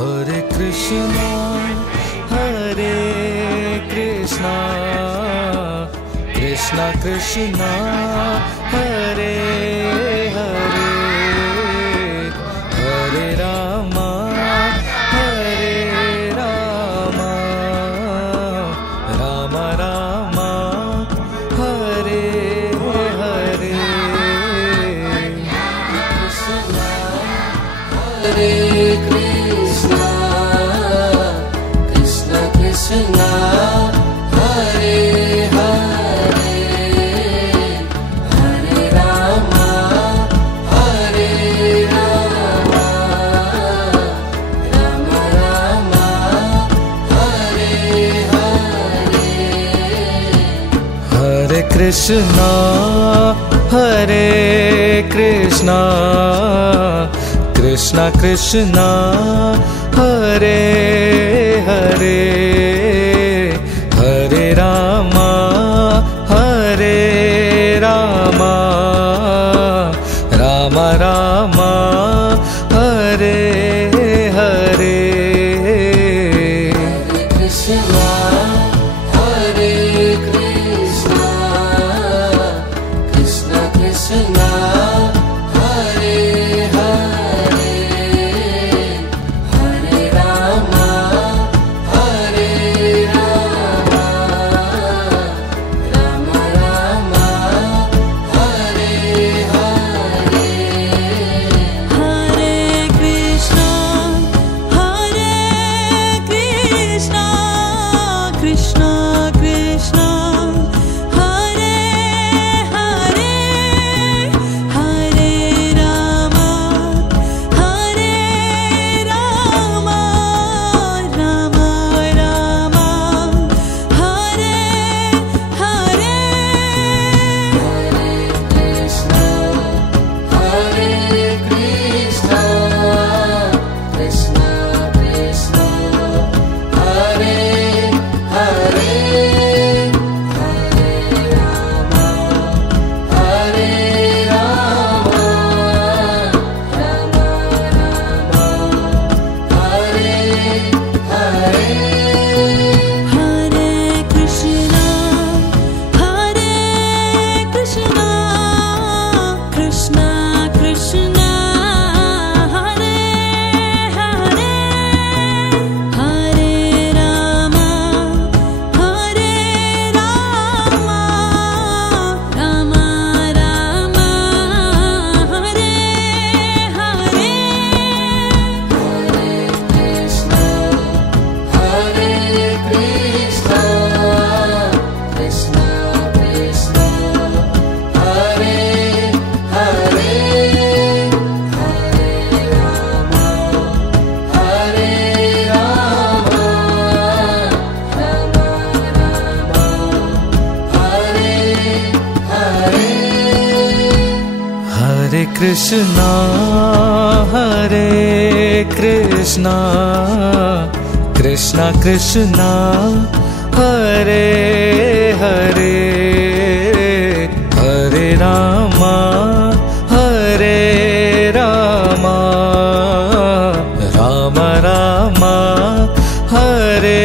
Hare Krishna, Hare Krishna, Krishna Krishna, Hare Hare, Hare Rama, Hare Rama, Rama Rama, Hare Hare. Hare Krishna, Krishna Krishna, Hare Hare, Hare Rama, Hare Rama, Rama Rama, Hare Hare. Hare Krishna, Hare Krishna, Krishna Krishna, Hare Hare, Hare Rama, Hare Rama, Rama Rama, Hare Hare. Krishna, Hare Krishna, Krishna Krishna, Hare Hare, Hare Rama, Hare Rama, Rama Rama, Hare Hare. Hare Krishna, Hare Krishna, Krishna Krishna, Hare Hare, Hare Rama, Hare Rama, Rama Rama, Hare Hare. Krishna, Hare Krishna, Krishna Krishna, Hare Hare, Hare Rama, Hare Rama, Rama Rama, Hare Hare. Hare Krishna, Hare Krishna, Krishna Krishna, Hare Hare, Hare Rama, Hare Rama, Rama Rama, Hare Hare. Krishna, Hare Krishna, Krishna Krishna, Hare Hare, Hare Rama, Hare Rama, Rama Rama, Hare Hare. Hare Krishna, Hare Krishna, Krishna Krishna, Hare Hare, Hare Rama, Hare Rama, Rama Rama, Hare